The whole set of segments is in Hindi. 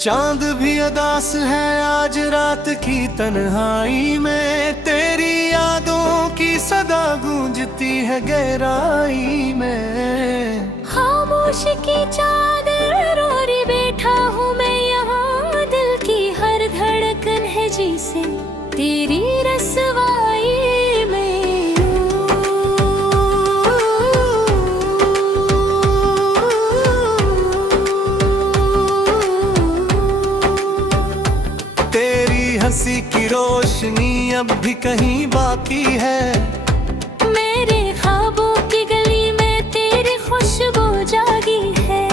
चांद भी अदास है आज रात की तन्हाई में, तेरी यादों की सदा गूंजती है गहराई में। खामोश की चादर ओढ़े बैठा हूँ मैं यहाँ, दिल की हर धड़कन है जैसे तेरी रसवाई में। तेरी हंसी की रोशनी अब भी कहीं बाकी है, मेरे ख्वाबों की गली में तेरी खुशबू जागी है।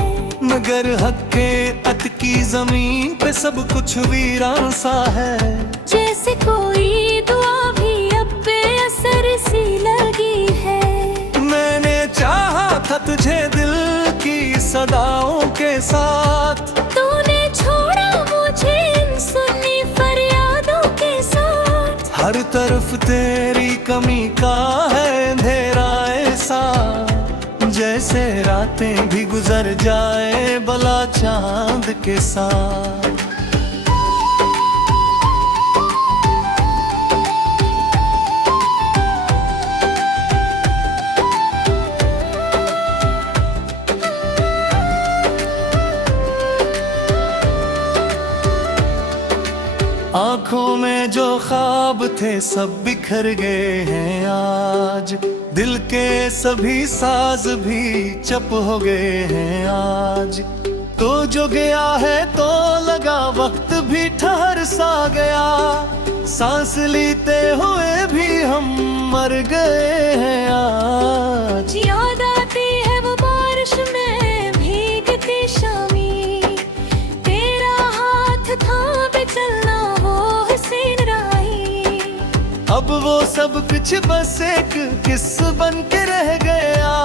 मगर हक़े अत की जमीन पे सब कुछ वीरान सा है, जैसे कोई दुआ भी अब बेअसर सी लगी है। मैंने चाहा था तुझे दिल की सदाओं के साथ, तूने छोड़ा मुझे इन सुनी फरियादों के साथ। हर तरफ तेरी कमी का है अंधेरा ऐसा, जैसे रातें भी गुजर जाए भला चांद के साथ। आँखों में जो ख्वाब थे सब बिखर गए हैं आज, दिल के सभी साज भी चप हो गए हैं आज। तो जो गया है तो लगा वक्त भी ठहर सा गया, सांस लेते हुए भी हम मर गए हैं आज। याद आती है वो बारिश में भीगती शामी, तेरा हाथ थामे चलना वो हसीन राही। अब वो सब कुछ बस एक किस बन के रह गया,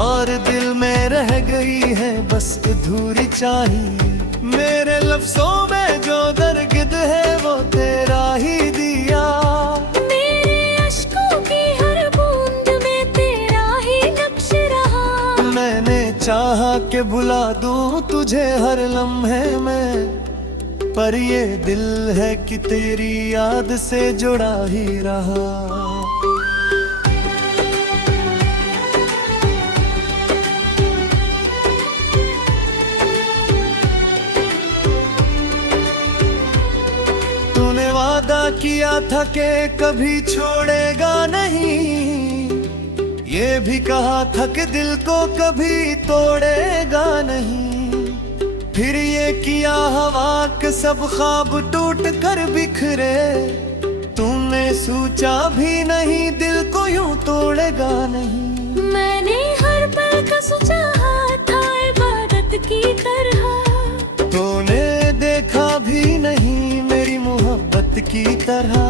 और दिल में रह गई है बस अधूरी चाही। मेरे लफ्जों में जो दर्द है वो तेरा ही दिया, मेरे अश्कों की हर बूंद में तेरा ही नक्श रहा। मैंने चाहा कि भुला दूं तुझे हर लम्हे में, पर ये दिल है कि तेरी याद से जुड़ा ही रहा। तूने वादा किया था कि कभी छोड़ेगा नहीं, ये भी कहा था कि दिल को कभी तोड़ेगा नहीं। फिर ये किया हवा के सब ख्वाब टूट कर बिखरे, तूने सोचा भी नहीं दिल को यूं तोड़ेगा नहीं। मैंने हर पल का सोचा था इबादत की तरह, तूने देखा भी नहीं मेरी मोहब्बत की तरह।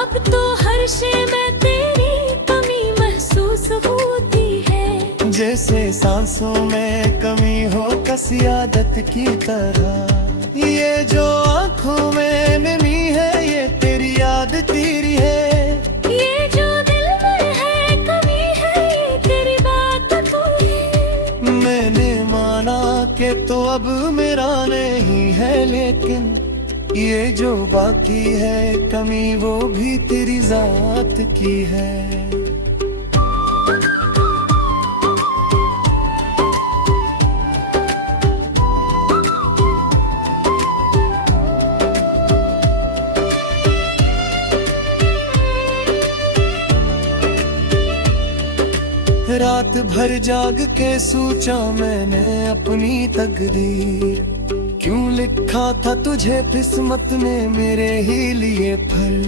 अब तो हर शे में तेरी कमी महसूस होती है, जैसे सांसों में कमी हो किसी आदत की तरह। ये जो आँखों में नमी है ये तेरी याद तेरी है, ये जो दिल में है कमी है ये तेरी बात तो है। मैंने माना कि तो अब मेरा नहीं है, लेकिन ये जो बाकी है कमी वो भी तेरी जात की है। रात भर जाग के सोचा मैंने अपनी तकदीर, क्यों लिखा था तुझे किस्मत ने मेरे ही लिए फल।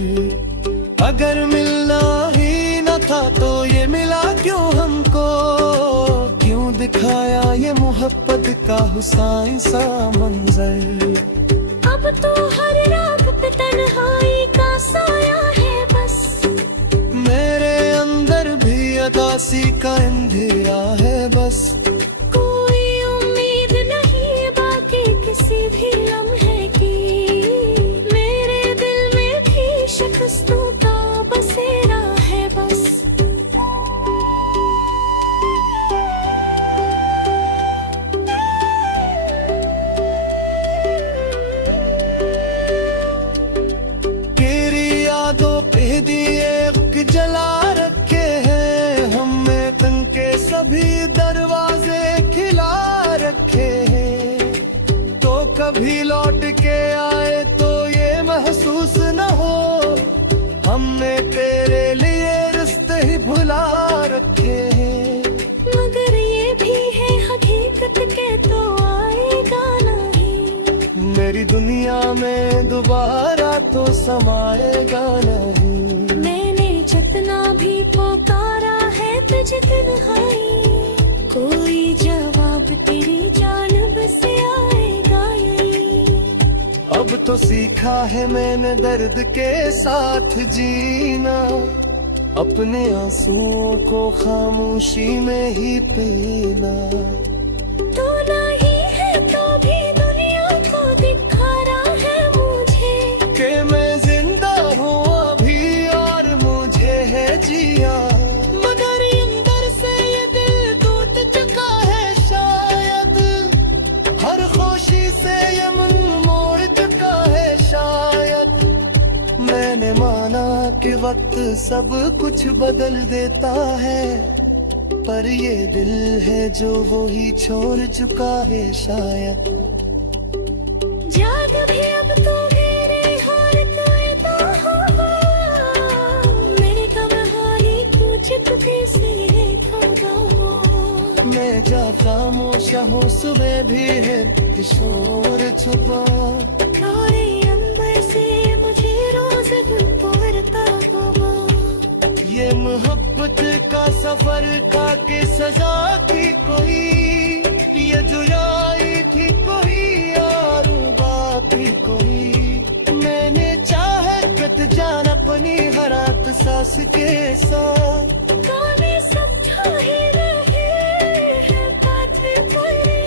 अगर मिलना ही न था तो ये मिला क्यों हमको, क्यों दिखाया ये मोहब्बत का हुस्न सा मंजर। अब तो हर रात पे तन्हाई का साया है बस, मेरे अंदर भी अदासी का अंधेरा है बस। कोई उम्मीद नहीं बाकी किसी भी लम्हे की, मेरे दिल में भी शिकस्तों का बसेरा है बस। कभी लौट के आए तो ये महसूस न हो हमने तेरे लिए रिश्ते ही भुला रखे हैं। मगर ये भी है हकीकत के तो आएगा नहीं, मेरी दुनिया में दोबारा तो समाएगा नहीं। मैंने जितना भी पुकारा है तुझे तन्हाई, कोई जवाब तेरी जानिब से आएगा यही। अब तो सीखा है मैंने दर्द के साथ जीना, अपने आंसुओं को खामोशी में ही पीना। तू नहीं है तो भी दुनिया को दिखा रहा है मुझे कि मैं जिंदा हूँ अभी और मुझे है जिया। मगर अंदर से ये दिल टूट चुका है शायद, हर खुशी से ये मन मोड़ चुका है शायद। मैंने माना कि वक्त सब कुछ बदल देता है, पर ये दिल है जो वो ही छोड़ चुका है शायद। जाग भी अब तो मेरे हार कोई तो हो, मेरी कमहारी कुछ तुझे से खोदा हो। मैं जा खामोश हूँ सुबह भी है शोर छुपा, थोड़े अंबर से मुझे रोज गुजरता हुआ। ये मोहब्बत का सफर का के सजा थी कोई, ये जुदाई थी कोई और बात थी कोई। मैंने चाहे कट जान अपनी हर रात सांस के साथ, गाने सब ठाहे रहे हैं बातें पड़े।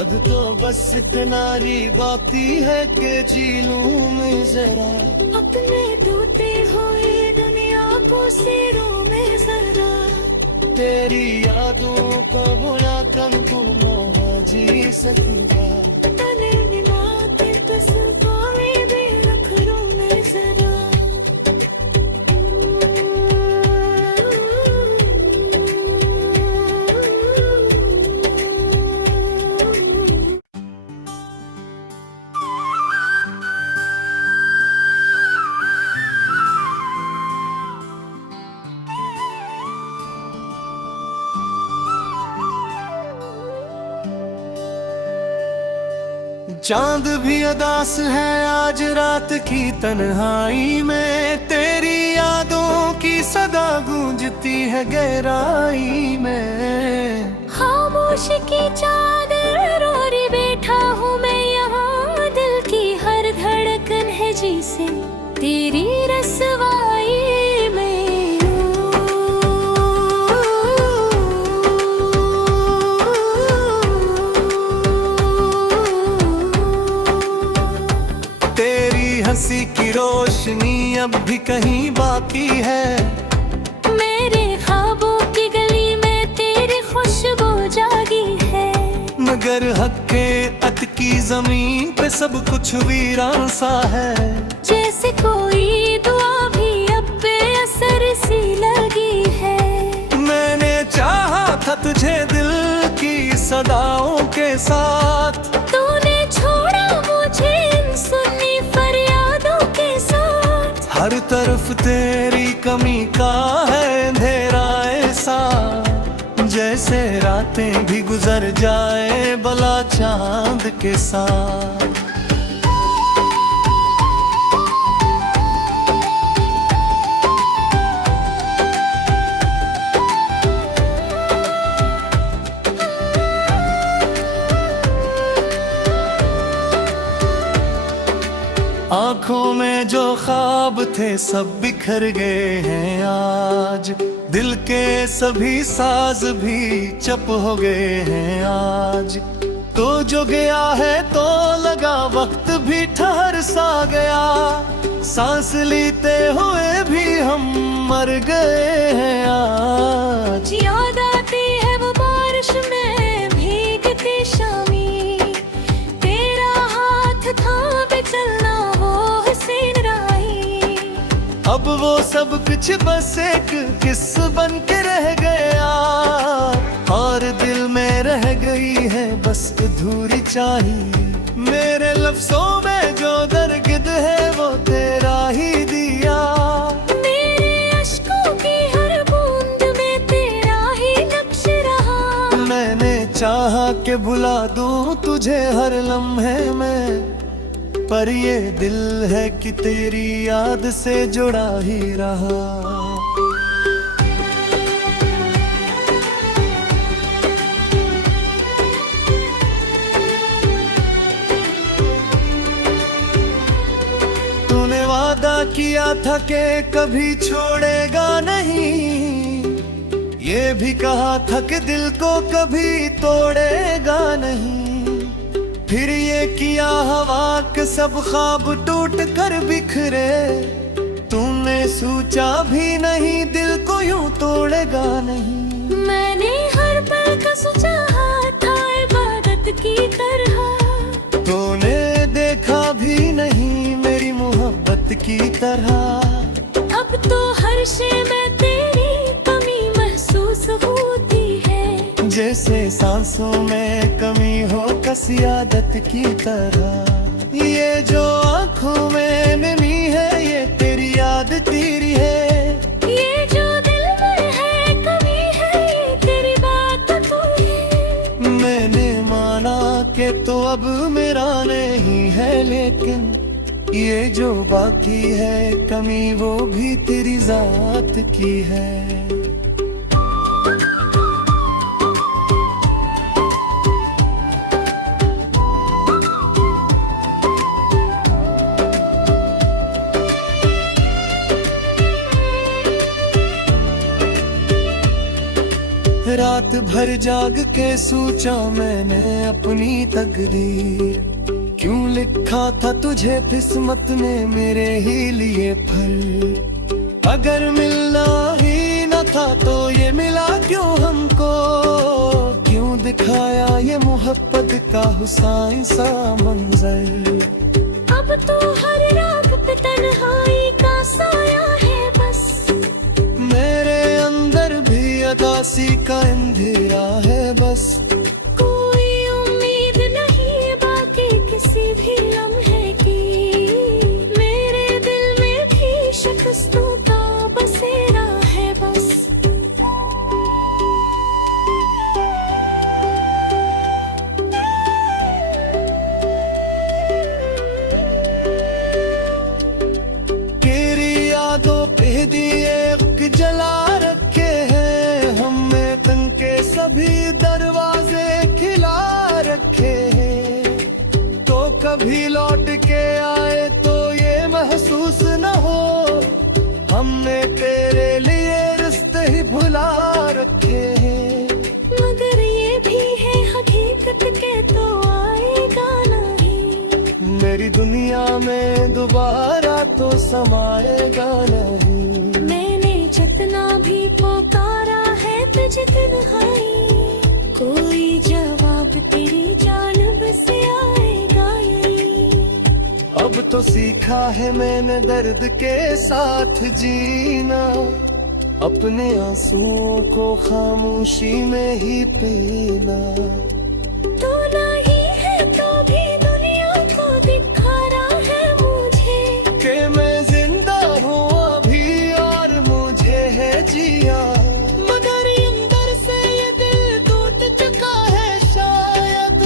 अब तो बस इतना री बाकी है कि जी लूं मैं जरा, अपने टूटे हुए दुनिया को सिरों में जरा। तेरी यादों को भुला कर तू ना जी सकूंगा। तने मिलाते तुझको भी रख लूं मैं जरा। चांद भी अदास है आज रात की तन्हाई में, तेरी यादों की सदा गूंजती है गहराई में। खामोश की चादर ओढ़े बैठा हूँ मैं यहाँ, दिल की हर धड़कन है जिसे तेरी रसवाई में। तेरी हंसी की रोशनी अब भी कहीं बाकी है, मेरे ख्वाबों की गली में तेरी खुशबू जागी है। मगर हक्के अत की जमीन पे सब कुछ वीरान सा है, जैसे कोई दुआ भी अब बेअसर सी लगी है। मैंने चाहा था तुझे दिल की सदाओं के साथ, तूने छोड़ा मुझे इन सुनी फरियादों के साथ। हर तरफ तेरी कमी का है अंधेरा ऐसा, जैसे रातें भी गुजर जाए भला चांद के साथ। आँखों में जो ख्वाब थे सब बिखर गए हैं आज, दिल के सभी साज भी चप हो गए हैं आज। तो जो गया है तो लगा वक्त भी ठहर सा गया, सांस लेते हुए भी हम मर गए हैं आज। याद आती है वो बारिश में भीगती शामी, तेरा हाथ थामे चलना वो हसीन राही। अब वो सब कुछ बस एक किस्सा बन के रह गया, और दिल में रह गई है बस अधूरी चाहिए। मेरे लफ्जों में जो दर्द है वो तेरा ही दिया। मेरे अश्कों की हर बूंद में तेरा ही नक्श रहा। मैंने चाहा कि भुला दूं तुझे हर लम्हे में, पर ये दिल है कि तेरी याद से जुड़ा ही रहा। तूने वादा किया था कि कभी छोड़ेगा नहीं, ये भी कहा था कि दिल को कभी तोड़ेगा नहीं। फिर ये किया हवा के सब ख्वाब टूट कर बिखरे, तूने सोचा भी नहीं दिल को यूं तोड़ेगा नहीं। मैंने हर पल का सोचा था इबादत की तरह, तूने देखा भी नहीं मेरी मोहब्बत की तरह। अब तो हर शे में तेरी कमी महसूस होती है, जैसे सांसों में कमी हो किसी आदत की तरह। ये जो आंखों में नमी है ये तेरी याद तेरी है, ये जो दिल में है कमी है ये तेरी बात तो है। मैंने माना कि तो अब मेरा नहीं है, लेकिन ये जो बाकी है कमी वो भी तेरी जात की है। रात भर जाग के सोचा मैंने अपनी तकदीर, क्यों लिखा था तुझे किस्मत ने मेरे ही लिए फल। अगर मिलना ही न था तो ये मिला क्यों हमको, क्यों दिखाया ये मोहब्बत का हुसैन सा मंजर। अब तो हर रात पे तन्हाई का साया है बस, मेरे अंदर भी अदासी का अंधेरा है बस। कोई उम्मीद नहीं बाकी किसी भी लम्हे की, मेरे दिल में भी शिकस्तों का बसेरा है बस। तेरी यादों पे दिए जला रखे हैं हमने, तन के सभी दरवाजे खिला रखे हैं। तो कभी लौट के आए तो ये महसूस न हो, हमने तेरे लिए रिश्ते ही भुला रखे हैं। मगर ये भी है हकीकत के तो आएगा नहीं, मेरी दुनिया में दोबारा तो समाएगा नहीं। मैंने जितना भी पुकारा है तुझे तन्हाई, कोई जवाब तेरी जानिब से आएगा यही। अब तो सीखा है मैंने दर्द के साथ जीना, अपने आंसुओं को खामोशी में ही पीना। तू नहीं है तो भी दुनिया को दिखा रहा है मुझे, कि मैं जिंदा हूँ अभी और मुझे है जिया। मगर अंदर से ये दिल टूट चुका है शायद,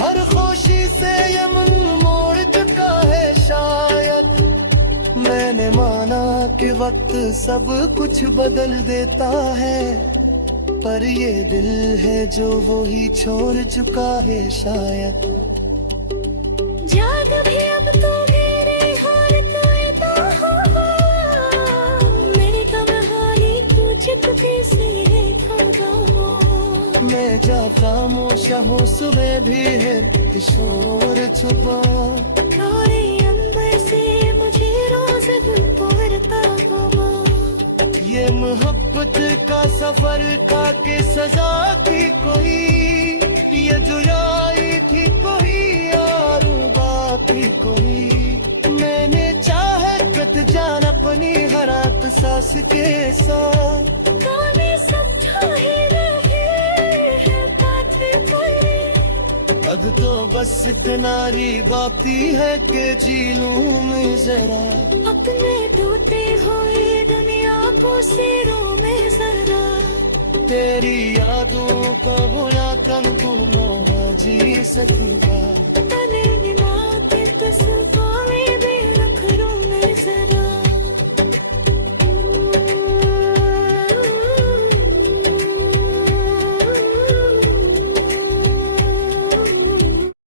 हर खुशी से ये मन मोड़ चुका है शायद। मैंने माना कि वक्त सब कुछ बदल देता है, पर ये दिल है जो वो ही छोड़ चुका है शायद। जाग भी अब तो मेरे हाल तो होगा, मेरी कमहाली क्यों चुपके से खड़ा हो। मैं जा खामोश हूँ सुबह भी है शोर छुपा, रोए अंबर से मुझे रोज पुकारता होगा। ये मोहब्बत का सफर का के सजा थी कोई, ये जुदाई थी कोई और बाकी कोई। मैंने चाहे कट जान अपनी हरात सांस के साथ, काले सब ठाहे रहे अब तो बस इतना री बाकी है कि जी लूं मैं जरा अपने टूटे हुए दुनिया को सिरों में जरा। तेरी यादों को भुला कर तू ना जी सकता।